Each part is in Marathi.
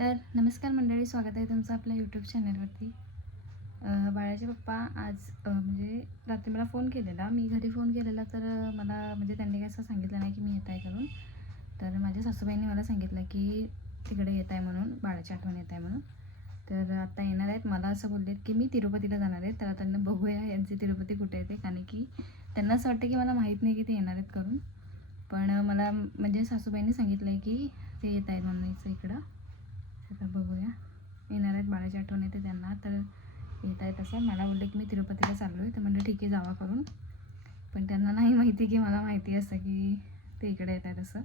तर नमस्कार मंडळी स्वागत आहे तुमचं आपल्या यूट्यूब चॅनलवरती बाळाचे पप्पा आज म्हणजे रात्री मला फोन केलेला. मी घरी फोन केलेला तर मला म्हणजे त्यांनी काय असं सांगितलं नाही की मी येत आहे करून. तर माझ्या सासूबाईंनी मला सांगितलं की तिकडे येत आहे म्हणून बाळाची आठवण येत आहे म्हणून. तर आता येणार आहेत. मला असं बोलले की मी तिरुपतीला जाणार आहे. तर आता त्यांना बघूया यांचे तिरुपती कुठे येते कारण की त्यांना असं वाटतं की मला माहीत नाही की ते येणार आहेत करून. पण मला म्हणजे सासूबाईंनी सांगितलं आहे की ते येत आहेत म्हणून इकडं. आता बघूया. येणार आहेत बाळाची आठवण येते त्यांना. तर येत आहेत असं. मला बोलले की मी तिरुपतीला चाललो आहे तर म्हणलं ठीक आहे जावा करून. पण त्यांना नाही माहिती की मला माहिती असं की ते इकडे येत आहेत असं.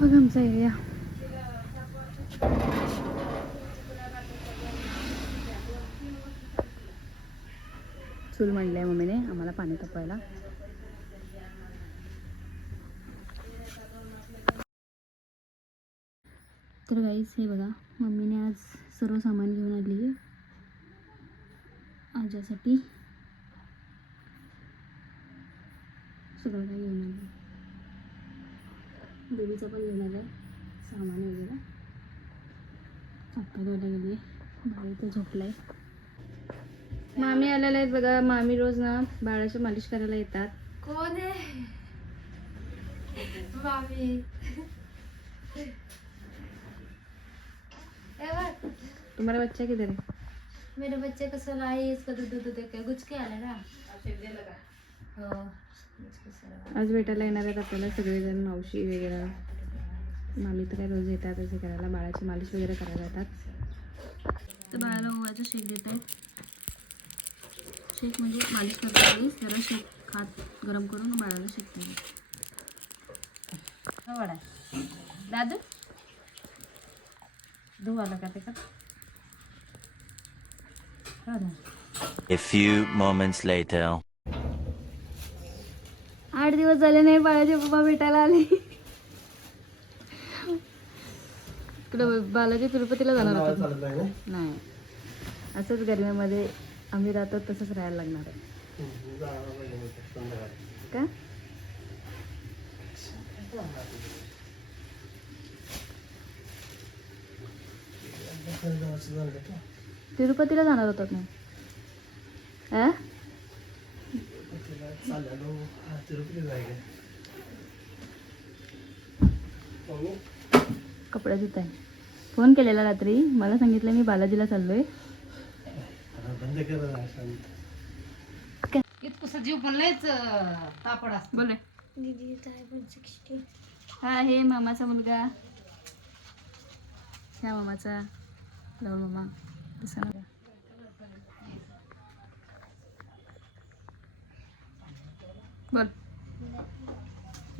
बघ आमचा एरिया. चूल म्हणलं आहे मम्मीने आम्हाला पाणी तापवायला तर गाईस हे बघा मम्मीने आज सर्व सामान घेऊन आली आहे. आजच्यासाठी सगळं काही घेऊन आली बेबीचं पण घेऊन आलं सामान वगैरे. आत्ता धुवायला गेली बाळ इथं झोपलं आहे मामी आलेला आहेत बघा मामी रोज ना बाळाची मालिश करायला येतात. कोण आहे? मामी. तुम्हाला बच्चा किधर है मेरे बच्चे को सुलाई इसको दूध दूध दे के गुच के आले ना? हो. आज भेटायला येणार आहेत आपल्याला सगळेजण मावशी वगैरे. मामी तर काय रोज येतात असे करायला. बाळाची मालिश वगैरे करायला येतात तर बाळाला ओव्याचा शेक देत आहेत शेक म्हणजे मालिश करतात जरा शेक खात गरम करून बाळाला शेक देतात. वडा. दादू धुवायला का? हो ना. A few moments later. आठ दिवस झाले नाही बाळाचे पप्पा भेटायला आले. इकडं बालाजी तिरुपतीला जाणार होतो. नाही असंच गरमीमध्ये आम्ही राहतो तसंच राहायला लागणार आहे. का? तिरुपतीला जाणार होतात ना? अं? कपडा धुत आहे. फोन केलेला रात्री. मला सांगितलं मी बालाजीला चाललोय. इतकुसा जीव पण लयच तापड असतो. बोल हा हे मामाचा मुलगा. ह्या मामाचा. तसा मुलगा. बोल.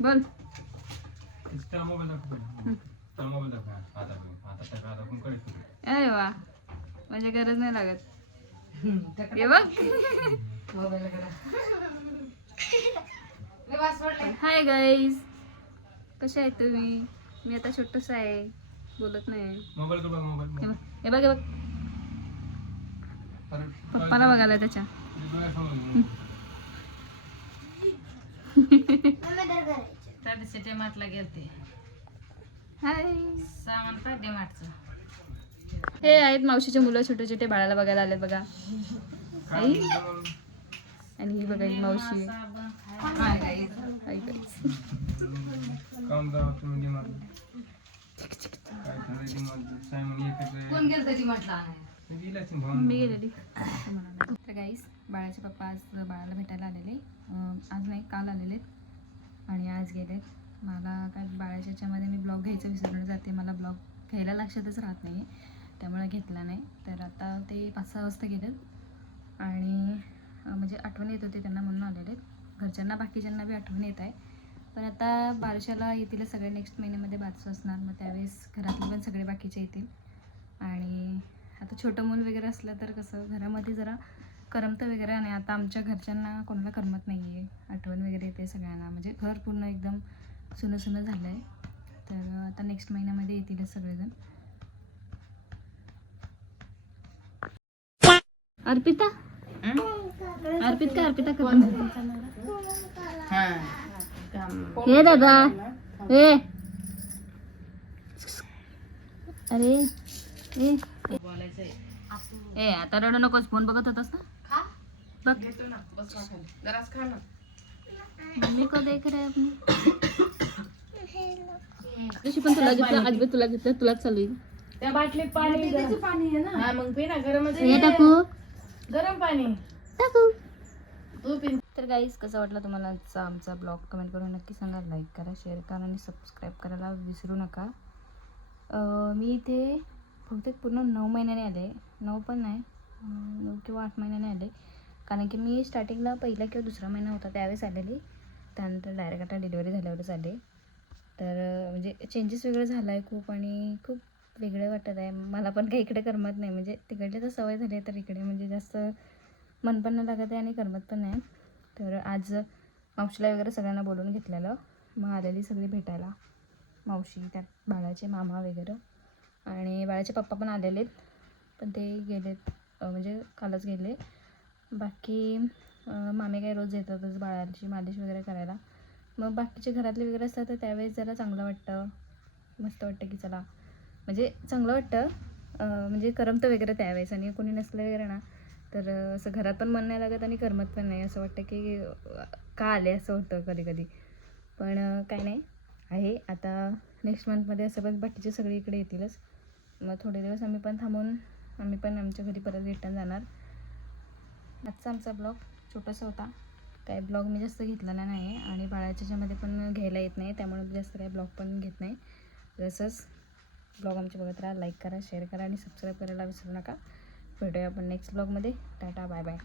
बोल. अरे वा. माझ्या गरज नाही लागत. हे बघ. हाय गाईज कसे आहेत तुम्ही? मी आता छोटस आहे. बोलत नाही. Mobile mobile. हे बघ बघ. पप्पाला बघायला त्याच्या. त्या डेमार्टला गेलते. हाय. सामान काय डेमार्टचं हे आहेत मावशीचे मुलं छोटे छोटे बाळाला बघायला आलेत बघा. आई. आणि ही बघा ही मावशी. काय काय झालं डिमांड सायमन एकच कोण गेलं गेला भाऊ मम्मी गेलेली. तर गाईस बाळाचे पप्पा आज बाळाला भेटायला आलेले. आज नाही काल आलेले आणि आज गेलेत. मला काय बाळाच्या याच्यामध्ये मी ब्लॉग घ्यायचं विसरून जाते. मला ब्लॉग घ्यायला लक्षातच राहत नाही त्यामुळे घेतला नाही. तर आता ते पाच सहा वाजता गेलेत. आणि म्हणजे आठवण येत होते त्यांना म्हणून आलेले घरच्यांना बाकीच्यांना बी आठवण येत आहे. पण आता बारशाला येतील सगळे नेक्स्ट महिन्यामध्ये बारसं असणार. मग त्यावेळेस घरातले पण सगळे बाकीचे येतील. आणि आता छोटं मूल वगैरे असलं तर कसं घरामध्ये जरा करमतं वगैरे आणि आता आमच्या घरच्यांना कोणाला करमत नाही आहे आठवण वगैरे येते सगळ्यांना. म्हणजे घर पूर्ण एकदम सुनं सुनं झालं आहे तर आता नेक्स्ट महिन्यामध्ये येतीलच सगळेजण. अर्पिता? अर्पित का अर्पिता का हे दादा. हे. अरे. ए ए आता रडू नकोस फोन बघत होतास ना? बघ. मम्मी को देख रहे अपनी? तशी पण तुला घेतलं आजबी तुला घेतलं तुलाच चालू आहे. त्या बाटलीत पाणी पाणी आहे ना? हा मग पी ना गरमच हे टाकू. गरम पाणी. टाकू. तू पी. तर गाईज कसं वाटलं तुम्हाला आजचा आमचा ब्लॉग कमेंट करून नक्की सांगा लाईक करा शेअर करा आणि सबस्क्राईब करायला विसरू नका. अं, मी इथे बहुतेक पूर्ण नऊ महिन्याने आले. नऊ पण नाही नऊ किंवा आठ महिन्याने आले. कारण की मी स्टार्टिंगला पहिला किंवा दुसरा महिना होता त्यावेळेस आलेली. त्यानंतर डायरेक्ट आता डिलिव्हरी झाल्यावरच आले. तर म्हणजे चेंजेस वेगळं झाला आहे खूप आणि खूप वेगळं वाटत आहे. मला पण काही इकडे करमत नाही. म्हणजे तिकडली तर सवय झाली आहे तर इकडे म्हणजे जास्त मन पण नाही लागत आहे आणि करमत पण नाही. तर आज मावशीला वगैरे सगळ्यांना बोलवून घेतलेलं. मग आलेली सगळी भेटायला. मावशी त्यात बाळाचे मामा वगैरे. आणि बाळाचे पप्पा पण आलेले आहेत. पण ते गेलेत म्हणजे कालच गेले. बाकी मामे काय रोज येतातच बाळाची मालिश वगैरे करायला. मग बाकीचे घरातले वगैरे असतात तर त्यावेळेस जरा चांगलं वाटतं. मस्त वाटतं की चला. म्हणजे चांगलं वाटतं म्हणजे करमतं वगैरे त्यावेळेस. आणि कोणी नसलं वगैरे ना तर असं घरात पण मन नाही लागत आणि करमत पण नाही. असं वाटतं की का आले असं होतं कधी कधी पण काय नाही. आहे. आता नेक्स्ट मंथमध्ये असं पण बाकीचे सगळे इकडे येतीलच. मग थोडे दिवस आम्ही पण थांबून आम्ही पण आमच्या घरी परत रिटर्न जाणार. आजचा आमचा ब्लॉग छोटासा होता. काय ब्लॉग मी जास्त घेतलेला नाही आहे आणि बाळाच्या ह्याच्यामध्ये पण घ्यायला येत नाही त्यामुळे जास्त काही ब्लॉग पण घेत नाही. जसंच ब्लॉग आमचे बघत राहा लाईक करा शेअर करा आणि सबस्क्राईब करायला विसरू नका. भेटूया आपण नेक्स्ट ब्लॉगमध्ये टाटा बाय बाय